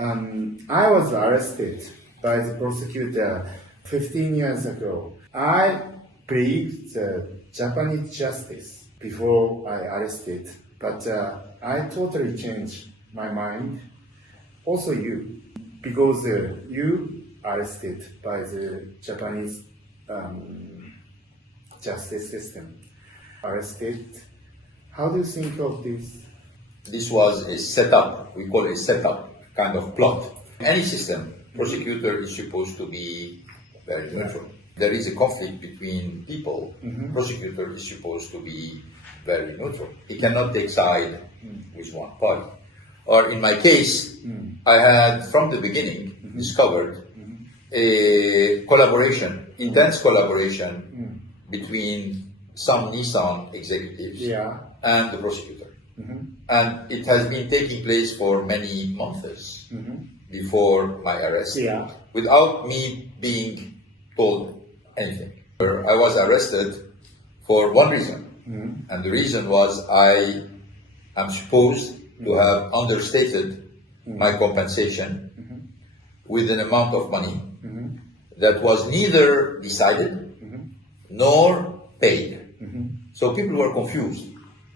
I was arrested by the prosecutor 15 years ago. I believed the Japanese justice before I arrested, but I totally changed my mind. Also you, because you arrested by the Japanese justice system. Arrested. How do you think of this? This was a setup, we call it a setup, kind of plot. Any system, prosecutor is supposed to be very neutral. There is a conflict between people, prosecutor is supposed to be very neutral. He cannot take side with one party. Or in my case, I had from the beginning discovered a collaboration, intense collaboration between some Nissan executives and the prosecutor. And it has been taking place for many months before my arrest, without me being told anything. I was arrested for one reason, and the reason was I am supposed to have understated my compensation with an amount of money that was neither decided nor paid. So people were confused.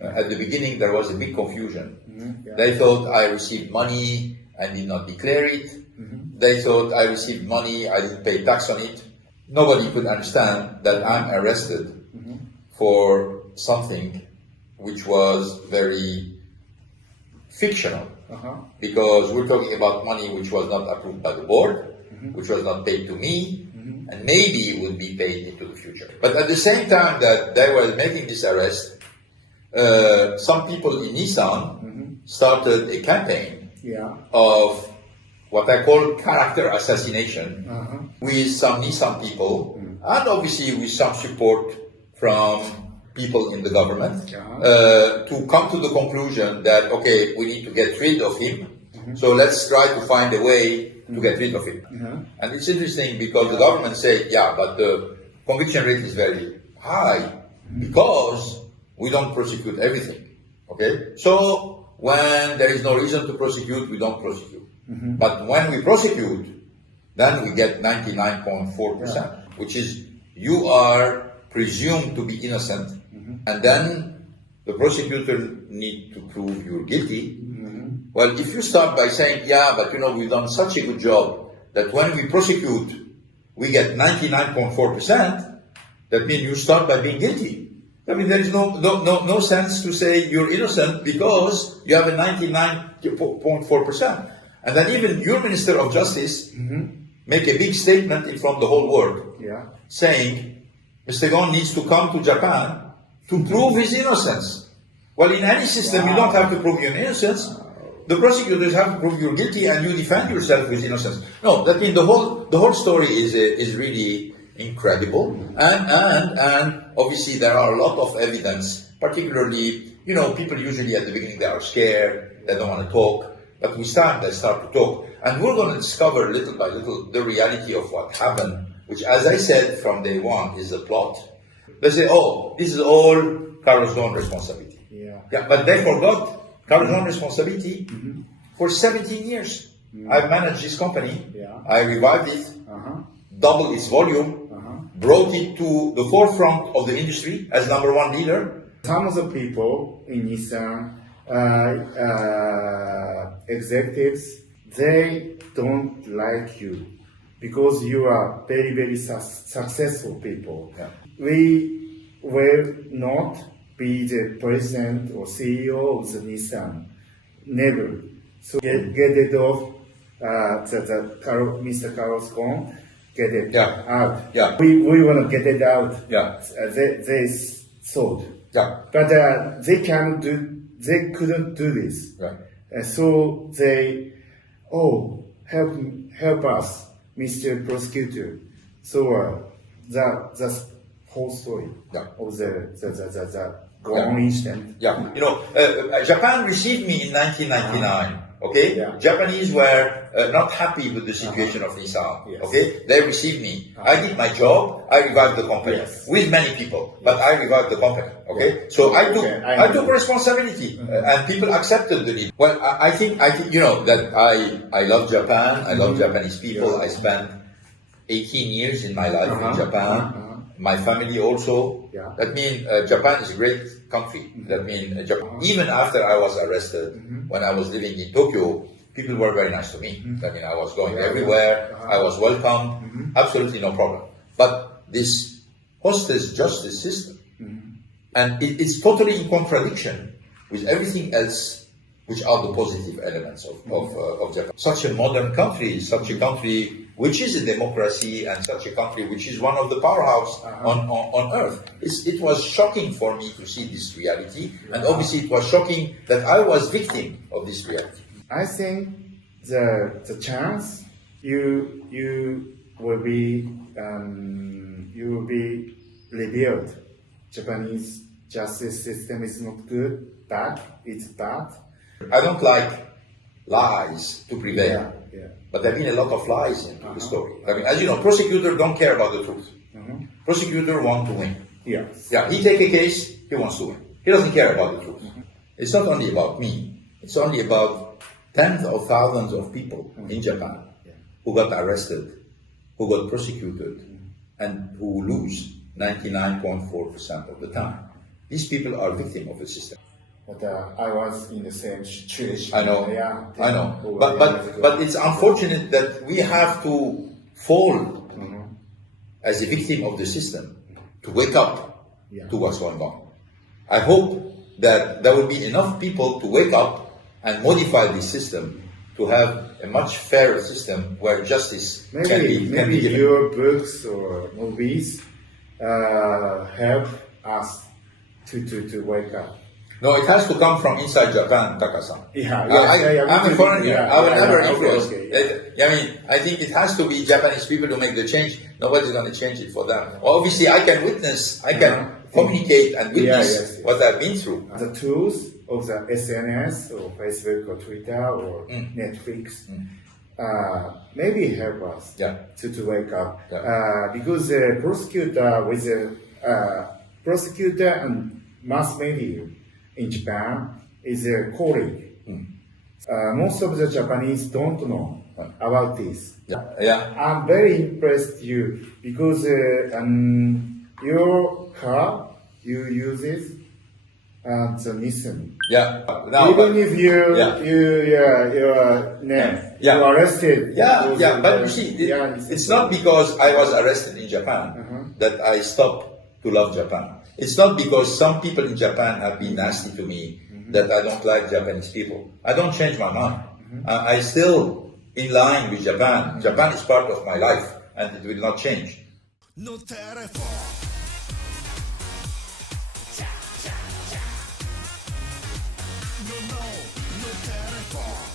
At the beginning there was a big confusion. They thought I received money and did not declare it. They thought I received money, I didn't pay tax on it. Nobody could understand that I'm arrested for something which was very fictional. Because we're talking about money which was not approved by the board, which was not paid to me, and maybe would be paid into the future. But at the same time that they were making this arrest, some people in Nissan started a campaign of what I call character assassination with some Nissan people, and obviously with some support from people in the government, to come to the conclusion that, okay, we need to get rid of him, so let's try to find a way to get rid of him. And it's interesting because the government said, yeah, but the conviction rate is very high because we don't prosecute everything, okay? So when there is no reason to prosecute, we don't prosecute. But when we prosecute, then we get 99.4%, which is you are presumed to be innocent, and then the prosecutor need to prove you're guilty. Well, if you start by saying, yeah, but we've done such a good job that when we prosecute, we get 99.4%, that means you start by being guilty. I mean, there is no sense to say you're innocent because you have a 99.4%. And then even your Minister of Justice make a big statement in front of the whole world, saying, Mr. Gon needs to come to Japan to prove his innocence. Well, in any system, you don't have to prove your innocence. The prosecutors have to prove you're guilty, and you defend yourself with innocence. No, that means the whole story is really incredible, and obviously there are a lot of evidence. Particularly, people usually at the beginning they are scared, they don't want to talk, but with time they start to talk, and we're going to discover little by little the reality of what happened, which, as I said from day one, is a plot. They say, oh, this is all Carlos Ghosn's responsibility. Yeah, but they forgot Carlos Ghosn's responsibility for 17 years. I've managed this company. I revived it, doubled its volume, brought it to the forefront of the industry as number one leader. Some of the people in Nissan, executives, they don't like you because you are very, very successful people. We will not be the president or CEO of the Nissan. Never. So get it off, Mr. Carlos Ghosn, get it out. We want to get it out. They thought. But they couldn't do this. So they, help us, Mr. Prosecutor. So that's whole story of the Ghosn incident. Japan received me in 1999. Okay, Yeah. Japanese were not happy with the situation of Nissan. Yes. Okay, they received me. I did my job. I revived the company with many people, but I revived the company. Okay, so I took responsibility, and people accepted the lead. Well, I think you know that I love Japan. I love Japanese people. I spent 18 years in my life in Japan. My family also. Yeah. That means Japan is a great country. That means even after I was arrested, when I was living in Tokyo, people were very nice to me. I mean, I was going everywhere. I was welcomed. Absolutely no problem. But this hostage justice system, and it's totally in contradiction with everything else, which are the positive elements of Japan. Such a modern country, such a country which is a democracy, and such a country which is one of the powerhouse on earth. It was shocking for me to see this reality, and obviously it was shocking that I was victim of this reality. I think the chance you will be revealed. Japanese justice system is not good, bad. It's bad. I don't like lies to prevail. Yeah. But there have been a lot of lies in the story. I mean, as you know, prosecutors don't care about the truth. Prosecutor wants to win. Yes. Yeah, he take a case, he wants to win. He doesn't care about the truth. It's not only about me. It's only about tens of thousands of people in Japan who got arrested, who got prosecuted, and who lose 99.4% of the time. These people are victims of the system. But I was in the same situation. I know. Yeah, I know. But it's unfortunate that we have to fall as a victim of the system to wake up to what's going on. I hope that there will be enough people to wake up and modify this system to have a much fairer system where justice can be given. Your books or movies help us to wake up. No, it has to come from inside Japan, Taka-san. I'm a foreigner. I will never influence. Okay. I mean, I think it has to be Japanese people to make the change. Nobody's going to change it for them. Well, obviously, I can witness, I can communicate and witness what I've been through. The tools of the SNS or Facebook or Twitter or Netflix maybe help us to wake up. Because the prosecutor and mass media in Japan is a colleague. Most of the Japanese don't know about this. I'm very impressed you because your car you use it the Nissan. Even if your name you arrested. But you see, it's not because I was arrested in Japan that I stopped to love Japan. It's not because some people in Japan have been nasty to me that I don't like Japanese people. I don't change my mind. I still in line with Japan. Japan is part of my life and it will not change.